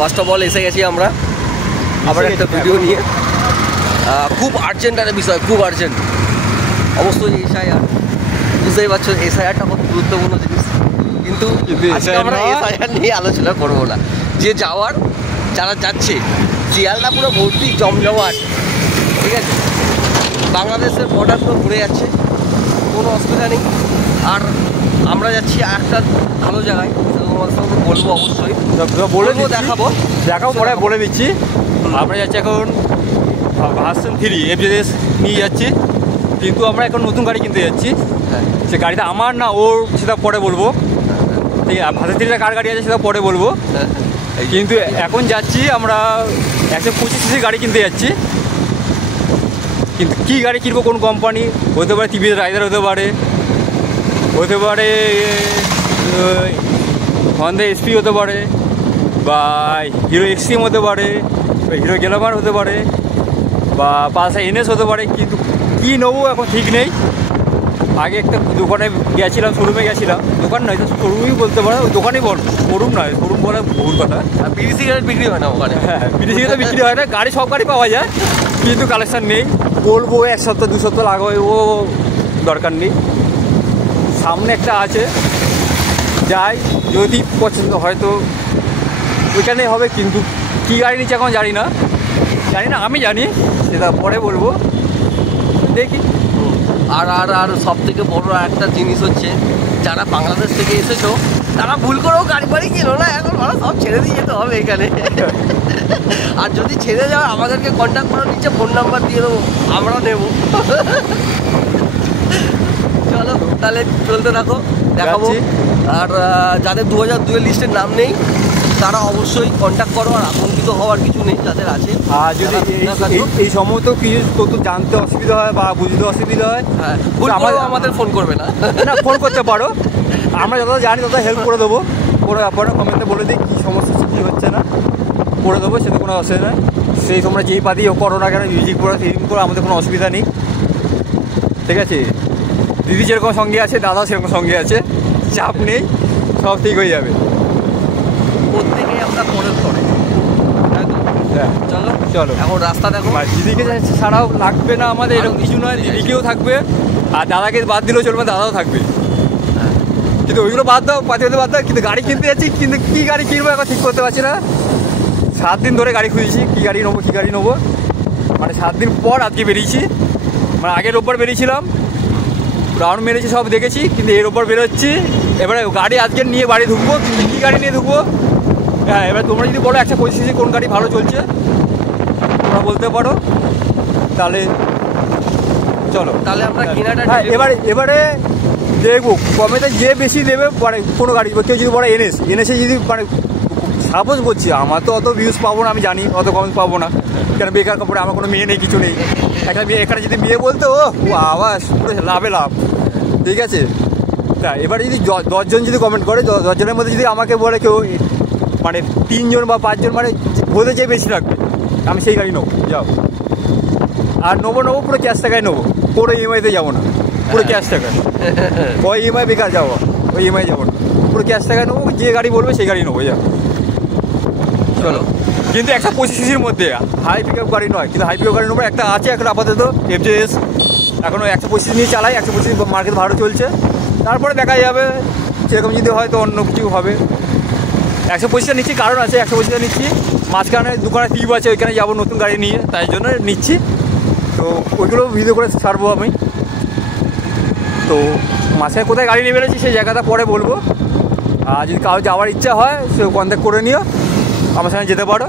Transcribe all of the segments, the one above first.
First of all এসে গেছি আমরা আবার একটা ভিডিও নিয়ে। খুব আর্জেন্ট একটা বিষয়, খুব আর্জেন্ট। অবশ্যই এসআইআর, বুঝতেই পারছো এসআইআরটা কত গুরুত্বপূর্ণ জিনিস, কিন্তু আজকে আমরা এসআইআর নিয়ে আলোচনা করবো না। যে যাওয়ার, যারা যাচ্ছে, শিয়ালদা পুরো ভর্তি জমজমাট, ঠিক আছে। বাংলাদেশের বর্ডার পুরো ঘুরে যাচ্ছে, কোনো অসুবিধা নেই। আর আমরা যাচ্ছি একটা ভালো জায়গায়, বলবো অবশ্যই, বলবো, দেখাবো পরে বলে দিচ্ছি। আমরা যাচ্ছি এখন ভার্সন 3 FJS নিয়ে যাচ্ছি, কিন্তু আমরা এখন নতুন গাড়ি কিনতে যাচ্ছি। সে গাড়িটা আমার না ওর, সেটা পরে বলবো। ঠিক আছে, ভার্সন 3 কার গাড়ি আছে সেটা পরে বলবো। কিন্তু এখন যাচ্ছি আমরা 125cc গাড়ি কিনতে যাচ্ছি। কিন্তু কী গাড়ি কিনবো, কোন কোম্পানি, হতে পারে TVS রাইডার, হতে পারে হন্ডা SP হতে পারে, বা হিরো এক্সট্রিম হতে পারে, হিরো গ্ল্যামার হতে পারে, বা পালসার NS হতে পারে। কিন্তু কী নেবো এখন ঠিক নেই। আগে একটা দোকানে গেছিলাম, শোরুমে গেছিলাম, দোকান নয় শোরুমই বলতে পারো, ওই দোকানই বল, শোরুম নয়, শোরুম বলে ভুল কথা। বিড়ি সিগারেট বিক্রি হয় না ওখানে। হ্যাঁ, বিড়ি সিগারেট বিক্রি হয় না, গাড়ি সব গাড়ি পাওয়া যায়, কিন্তু কালেকশান নেই। বলবো 1 সপ্তাহ 2 সপ্তাহ লাগবে, ও দরকার নেই। সামনে একটা আছে, যাই, যদি পছন্দ হয় তো ওইখানে হবে। কিন্তু কী গাড়ি নিচ্ছে এখন জানি না, আমি জানি, সেটা পরে বলবো, দেখি। আর আর আর সব থেকে বড় একটা জিনিস হচ্ছে, যারা বাংলাদেশ থেকে এসেছো তারা ভুল করেও গাড়ি বাড়ি কিনো না, এখন ওরা সব ছেড়ে দিয়ে যেতে হবে এখানে। আর যদি ছেড়ে যাও আমাদেরকে কন্ট্যাক্ট করার নিচে ফোন নাম্বার দিয়ে দেবো, আমরা নেবো। চলো তাহলে চলতে থাকো, দেখাবো। আর যাদের 2002 লিস্টের নাম নেই তারা অবশ্যই কন্ট্যাক্ট করো, আর আতঙ্কিত হওয়ার কিছু নেই যাদের আছে। আর যদি এই সমস্ত কিছু কত জানতে অসুবিধা হয় বা বুঝতে অসুবিধা হয়, হ্যাঁ, আমাদের ফোন করবে না, ফোন করতে পারো। আমরা যতটা জানি ততটা হেল্প করে দেবো। কোনো ব্যাপারে কমেন্টে বলে দিই কী সমস্যা কী হচ্ছে না, করে দেবো, সেটা কোনো অসুবিধা নেই। সেই তোমরা যেই পাতি করো না কেন, মিউজিক করে ফিল্ম করো, আমাদের কোনো অসুবিধা নেই, ঠিক আছে। দিদি যেরকম সঙ্গে আছে, দাদাও সেরকম সঙ্গে আছে, চাপ নেই, সব ঠিক হয়ে যাবে। প্রত্যেকেই আমরা পরের পরে। চলো চলো, এখন রাস্তা দেখো। দিদিকে ছাড়াও লাগবে না আমাদের, এরকম কিছু নয়। দিদিকেও থাকবে, আর দাদাকে বাদ দিলেও চলবে, দাদাও থাকবে। কিন্তু ওইগুলো বাদ দাও, পাঁচে বাদ দাও। কিন্তু গাড়ি কিনতে যাচ্ছি, কিন্তু কী গাড়ি কিনবো এখন ঠিক করতে পারছি না। 7 দিন ধরে গাড়ি খুঁজেছি, কী গাড়ি নেবো। মানে 7 দিন পর আজকে বেরিয়েছি। মানে আগের রোববার বেরিয়েছিলাম, রাউন্ড মেরেছি, সব দেখেছি, কিন্তু এর ওপর বেরোচ্ছি। এবারে গাড়ি আজকে নিয়ে বাড়ি ঢুকবো, কিন্তু কী গাড়ি নিয়ে ঢুকবো। হ্যাঁ, এবার তোমরা যদি বলো 125cc কোন গাড়ি ভালো চলছে, তোমরা বলতে পারো, তাহলে চলো। তাহলে আমরা কেনাটা এবারে দেখবো কমেতে যে বেশি দেবে, মানে কোনো গাড়ি, কেউ যদি বলে এনএসে যদি, মানে সাপোজ করছি, আমার তো অত ভিউজ পাবো না, আমি জানি অত কমেন্ট পাবো না, কেন বেকার কাপড়ে আমার কোনো মেয়ে নেই, কিছু নেই। একটা মেয়ে এখানে যদি মেয়ে বলতে, ও আওয়াজ পুরো লাভ, ঠিক আছে। তা এবারে যদি 10 জন যদি কমেন্ট করে, 10 জনের মধ্যে যদি আমাকে বলে কেউ, মানে 3 জন বা 5 জন, মানে বোধে যে বেশি রাখবে, আমি সেই গাড়ি নেবো, যাও। আর নেবো পুরো ক্যাশ টাকায় নেবো, পুরো EMI-তে যাবো না, পুরো ক্যাশ টাকায়। ওই EMI বেকার যাবো, ওই EMI যাবো না, পুরো ক্যাশ টাকায় নেবো। যে গাড়ি বলবে সেই গাড়ি নেবো, যাও। চলো, কিন্তু 125cc-র মধ্যে হাই পিকআপ গাড়ি নয়, কিন্তু হাই পিকআপ গাড়ি নেবো। একটা আছে এখন আপাতত FJS, এখনও 125cc নিয়ে চালাই, 125cc মার্কেট ভালো চলছে। তারপরে দেখা যাবে, সেরকম যদি হয় তো অন্য কিছু হবে। 125 নিচ্ছি, কারণ আছে 125 নিচ্ছি। মাঝখানে দোকানে টিপ আছে, ওইখানে যাবো নতুন গাড়ি নিয়ে, তাই জন্য নিচ্ছি। তো ওইগুলো ভিডিও করে ছাড়বো আমি। তো মাঝখানে কোথায় গাড়ি নিয়ে বেরোচ্ছি সেই জায়গাটা পরে বলবো। আর যদি কারো যাওয়ার ইচ্ছা হয় সে কন্ট্যাক্ট করে নিও, আমার সঙ্গে যেতে পারো।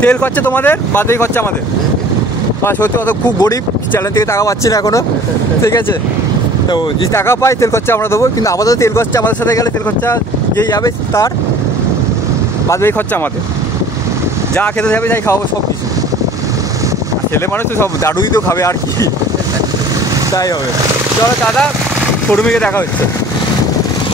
তেল খরচা তোমাদের, বাদবাকি খরচা আমাদের। আর সত্যি অত খুব গরিব, চ্যানেল থেকে টাকা পাচ্ছি না এখনও, ঠিক আছে। তো যে টাকা পাই তেল খরচা আমরা দেবো, কিন্তু আপাতত তেল খরচা আমাদের সাথে গেলে তেল খরচা যেই যাবে তার, বাদবাকি খরচা আমাদের। যা খেতে যাবে তাই খাওয়াবো, সব কিছু। ছেলে মানুষ তো সব দারুই তো খাবে, আর কি, তাই হবে। চলো দাদা, শোরুমে দেখা হচ্ছে।